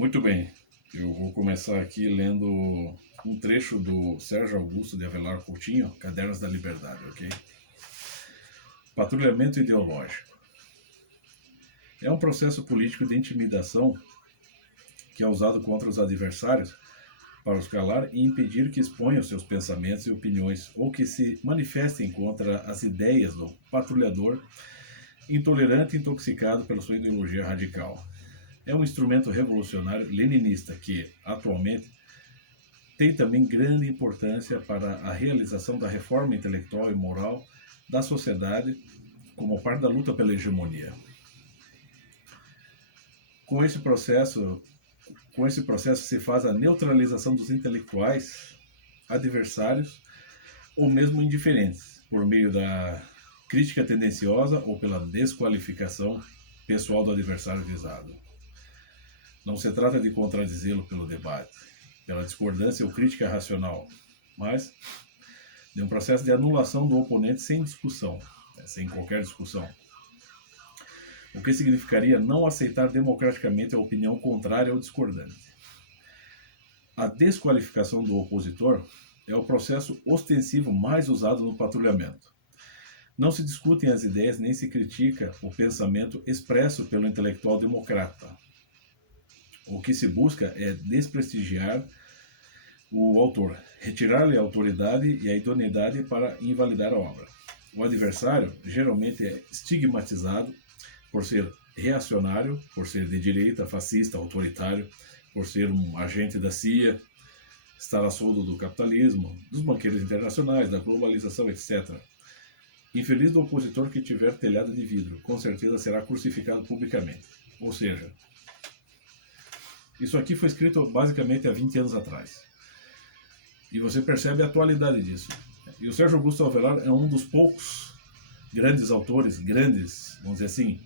Muito bem, eu vou começar aqui lendo um trecho do Sérgio Augusto de Avelar Coutinho, Cadernos da Liberdade, ok? Patrulhamento ideológico. É um processo político de intimidação que é usado contra os adversários para os calar e impedir que exponham seus pensamentos e opiniões ou que se manifestem contra as ideias do patrulhador intolerante e intoxicado pela sua ideologia radical. É um instrumento revolucionário leninista que, atualmente, tem também grande importância para a realização da reforma intelectual e moral da sociedade como parte da luta pela hegemonia. Com esse processo se faz a neutralização dos intelectuais adversários ou mesmo indiferentes, por meio da crítica tendenciosa ou pela desqualificação pessoal do adversário visado. Não se trata de contradizê-lo pelo debate, pela discordância ou crítica racional, mas de um processo de anulação do oponente sem discussão, sem qualquer discussão. O que significaria não aceitar democraticamente a opinião contrária ou discordante. A desqualificação do opositor é o processo ostensivo mais usado no patrulhamento. Não se discutem as ideias nem se critica o pensamento expresso pelo intelectual democrata. O que se busca é desprestigiar o autor, retirar-lhe a autoridade e a idoneidade para invalidar a obra. O adversário geralmente é estigmatizado por ser reacionário, por ser de direita, fascista, autoritário, por ser um agente da CIA, estar a soldo do capitalismo, dos banqueiros internacionais, da globalização, etc. Infeliz do opositor que tiver telhado de vidro, com certeza será crucificado publicamente. Ou seja, isso aqui foi escrito basicamente há 20 anos atrás. E você percebe a atualidade disso. E o Sérgio Augusto Avelar é um dos poucos grandes autores, vamos dizer assim,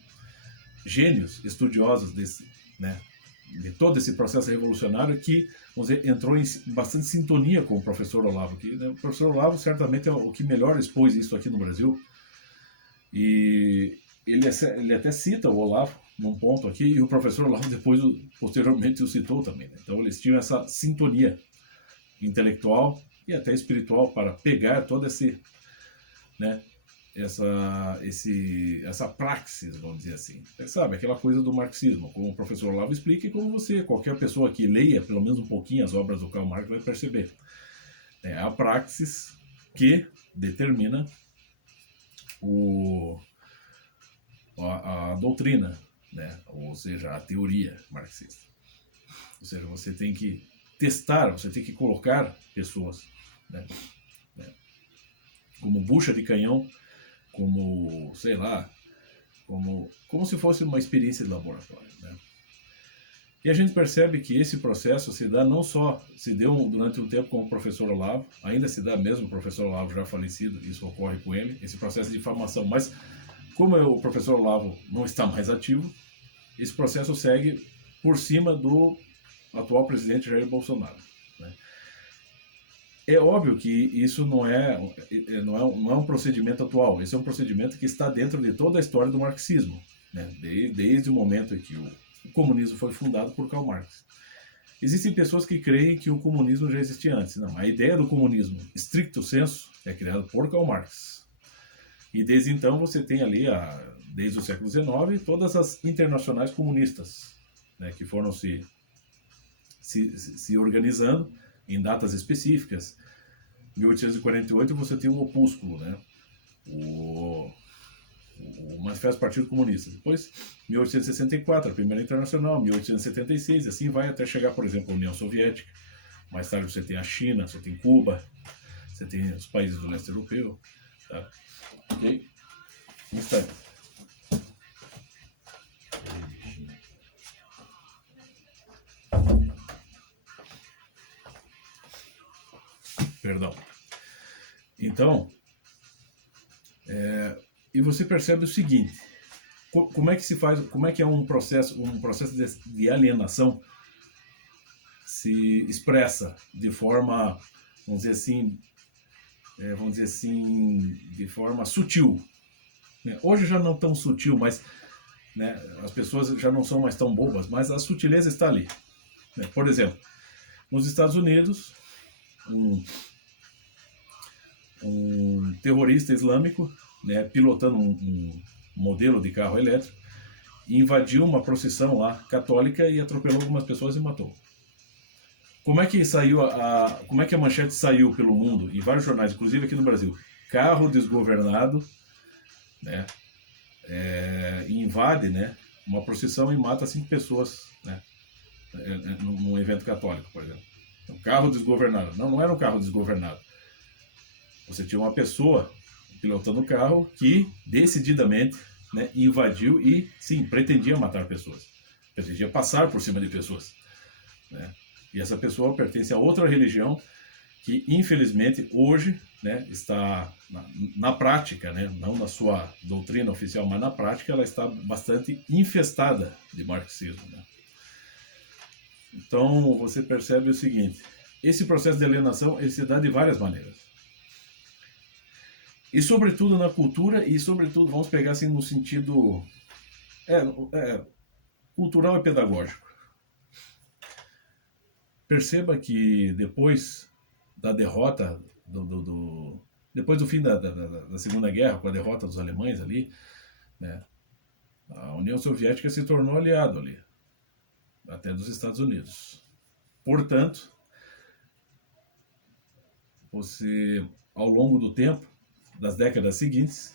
gênios estudiosos de todo esse processo revolucionário que, vamos dizer, entrou em bastante sintonia com o professor Olavo. O professor Olavo certamente é o que melhor expôs isso aqui no Brasil. E ele até cita o Olavo num ponto aqui, e o professor Olavo posteriormente o citou também. Então eles tinham essa sintonia intelectual e até espiritual para pegar todo essa praxis, vamos dizer assim. Você sabe, aquela coisa do marxismo, como o professor Olavo explica e como qualquer pessoa que leia pelo menos um pouquinho as obras do Karl Marx vai perceber. É a praxis que determina a doutrina, ou seja, a teoria marxista. Ou seja, você tem que testar, você tem que colocar pessoas como bucha de canhão, como, sei lá, como se fosse uma experiência de laboratório. E a gente percebe que esse processo se deu durante um tempo com o professor Olavo, ainda se dá mesmo, o professor Olavo já falecido, isso ocorre com ele, esse processo de difamação. Mas como o professor Olavo não está mais ativo, esse processo segue por cima do atual presidente Jair Bolsonaro. É óbvio que isso não é um procedimento atual, esse é um procedimento que está dentro de toda a história do marxismo, desde o momento em que o comunismo foi fundado por Karl Marx. Existem pessoas que creem que o comunismo já existia antes. Não, a ideia do comunismo, stricto sensu, é criada por Karl Marx. E desde então você tem ali, desde o século XIX, todas as internacionais comunistas, que foram se organizando em datas específicas. Em 1848 você tem o opúsculo, o Manifesto do Partido Comunista. Depois, 1864, a Primeira Internacional, 1876, assim vai até chegar, por exemplo, a União Soviética. Mais tarde você tem a China, você tem Cuba, você tem os países do leste europeu. Tá? Ok? Um instante. Perdão. Então, e você percebe o seguinte: como é que se faz, como é que é um processo de alienação se expressa de forma, vamos dizer assim, de forma sutil. Hoje já não tão sutil, mas as pessoas já não são mais tão bobas, mas a sutileza está ali. né? Por exemplo, nos Estados Unidos, um terrorista islâmico, né, pilotando um modelo de carro elétrico, invadiu uma procissão lá católica e atropelou algumas pessoas e matou. Como é que saiu como é que a manchete saiu pelo mundo em vários jornais, inclusive aqui no Brasil? Carro desgovernado, né, invade, né, uma procissão e mata 5 pessoas, né, num evento católico, por exemplo. Então, carro desgovernado. Não era um carro desgovernado. Você tinha uma pessoa pilotando o carro que decididamente, né, invadiu e, sim, pretendia matar pessoas. Pretendia passar por cima de pessoas, né? E essa pessoa pertence a outra religião que, infelizmente, hoje, né, está na prática, né, não na sua doutrina oficial, mas na prática, ela está bastante infestada de marxismo, né? Então, você percebe o seguinte: esse processo de alienação ele se dá de várias maneiras. E, sobretudo, na cultura, e, sobretudo, vamos pegar assim no sentido cultural e pedagógico. Perceba que depois da derrota, depois do fim da Segunda Guerra, com a derrota dos alemães ali, né, a União Soviética se tornou aliado ali, até dos Estados Unidos. Portanto, você, ao longo do tempo, das décadas seguintes,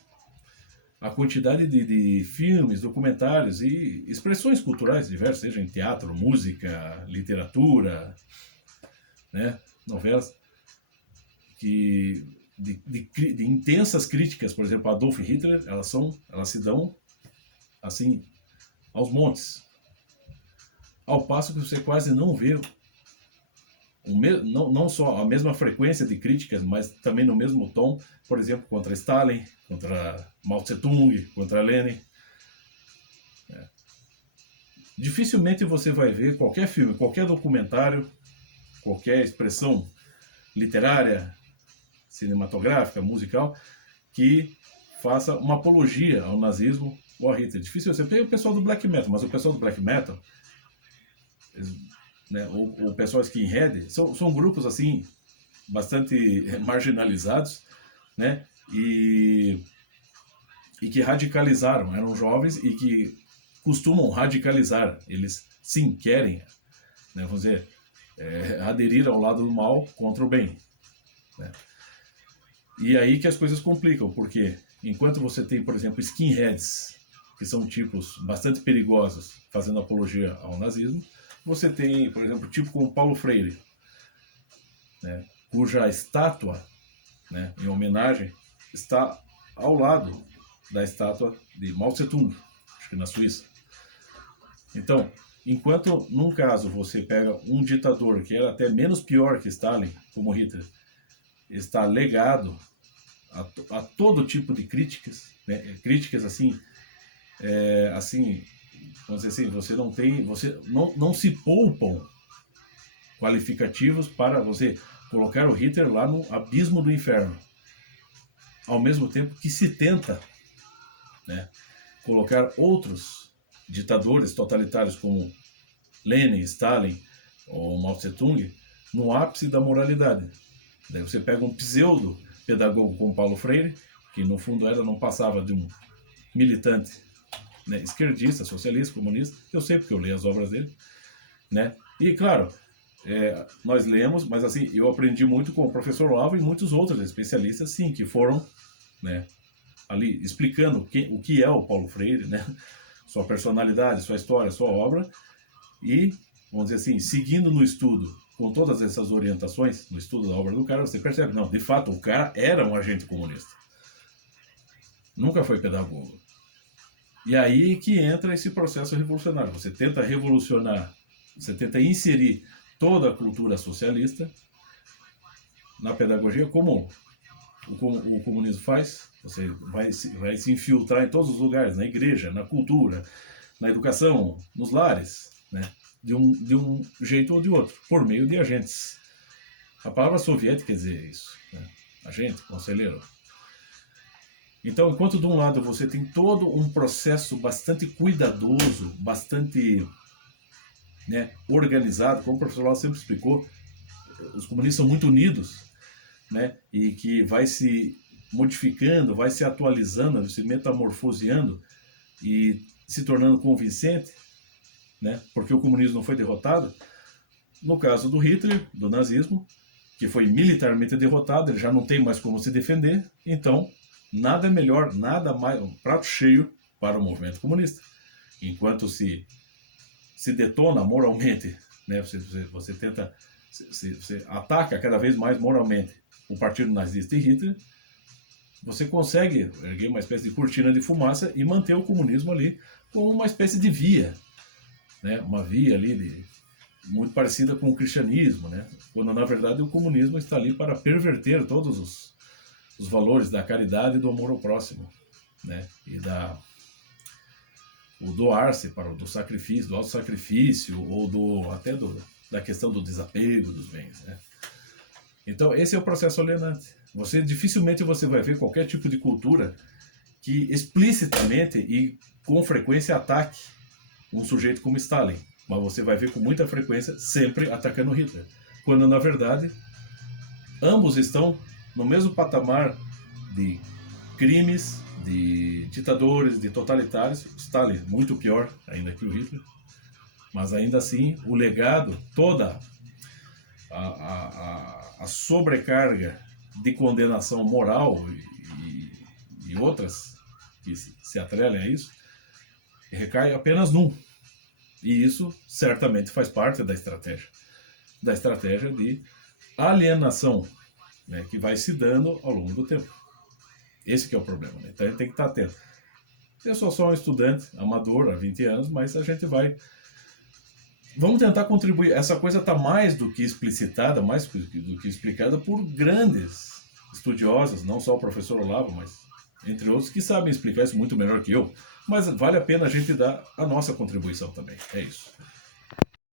a quantidade de filmes, documentários e expressões culturais diversas, seja em teatro, música, literatura, né, novelas, de intensas críticas, por exemplo, a Adolf Hitler, elas se dão assim aos montes, ao passo que você quase não vê não só a mesma frequência de críticas, mas também no mesmo tom, por exemplo, contra Stalin, contra Mao Tse-tung, contra Lenin. Dificilmente você vai ver qualquer filme, qualquer documentário, qualquer expressão literária, cinematográfica, musical, que faça uma apologia ao nazismo ou a Hitler. Difícil você ter o pessoal do black metal, mas o pessoal do black metal, né, o pessoal skinhead, são grupos assim bastante marginalizados, né, e que radicalizaram, eram jovens e que costumam radicalizar. Eles sim querem, né, vamos dizer, aderir ao lado do mal contra o bem, né? E aí que as coisas complicam, porque enquanto você tem, por exemplo, skinheads, que são tipos bastante perigosos fazendo apologia ao nazismo, você tem, por exemplo, tipo como Paulo Freire, né, cuja estátua, né, em homenagem, está ao lado da estátua de Mao Tse-tung, acho que na Suíça. Então, enquanto num caso você pega um ditador que era até menos pior que Stalin, como Hitler, está legado a todo tipo de críticas, né, críticas assim, assim, vamos dizer assim, você não se poupam qualificativos para você colocar o Hitler lá no abismo do inferno, ao mesmo tempo que se tenta, né, colocar outros ditadores totalitários como Lenin, Stalin ou Mao Tse-tung no ápice da moralidade. Daí você pega um pseudo-pedagogo como Paulo Freire, que no fundo não passava de um militante, né, esquerdista, socialista, comunista. Eu sei porque eu leio as obras dele, né? E claro, nós lemos, mas assim, eu aprendi muito com o professor Olavo e muitos outros especialistas, sim, que foram, né, ali explicando o que é o Paulo Freire, né, sua personalidade, sua história, sua obra, e, vamos dizer assim, seguindo no estudo, com todas essas orientações, no estudo da obra do cara, você percebe, não, de fato, o cara era um agente comunista. Nunca foi pedagogo. E aí que entra esse processo revolucionário. Você tenta revolucionar, você tenta inserir toda a cultura socialista na pedagogia, como o comunismo faz. Você vai se infiltrar em todos os lugares, na igreja, na cultura, na educação, nos lares, né? De um jeito ou de outro, por meio de agentes. A palavra soviética quer dizer isso, né? Agente, conselheiro. Então, enquanto de um lado você tem todo um processo bastante cuidadoso, bastante né, organizado, como o professor Olavo sempre explicou, os comunistas são muito unidos, né, e que vai se modificando, vai se atualizando, se metamorfoseando e se tornando convincente, né, porque o comunismo não foi derrotado. No caso do Hitler, do nazismo, que foi militarmente derrotado, ele já não tem mais como se defender, então nada melhor, nada mais, um prato cheio para o movimento comunista. Enquanto se detona moralmente, né, você tenta, você ataca cada vez mais moralmente o partido nazista e Hitler, você consegue erguer uma espécie de cortina de fumaça e manter o comunismo ali como uma espécie de via, né, uma via ali muito parecida com o cristianismo, né, quando na verdade o comunismo está ali para perverter todos os valores da caridade e do amor ao próximo, né, e o doar-se para do sacrifício, do autossacrifício, ou da questão do desapego dos bens, né? Então esse é o processo alienante. Dificilmente você vai ver qualquer tipo de cultura que explicitamente e com frequência ataque um sujeito como Stalin, mas você vai ver com muita frequência sempre atacando Hitler, quando na verdade ambos estão no mesmo patamar de crimes, de ditadores, de totalitários. Stalin muito pior ainda que o Hitler, mas ainda assim o legado, toda a sobrecarga de condenação moral e outras que se atrelem a isso, recai apenas num. E isso certamente faz parte da estratégia de alienação, né, que vai se dando ao longo do tempo. Esse que é o problema, né? Então a gente tem que estar atento. Eu sou só um estudante amador há 20 anos, mas a gente vai... Vamos tentar contribuir. Essa coisa está mais do que explicitada, mais do que explicada por grandes estudiosos, não só o professor Olavo, mas entre outros que sabem explicar isso muito melhor que eu. Mas vale a pena a gente dar a nossa contribuição também. É isso.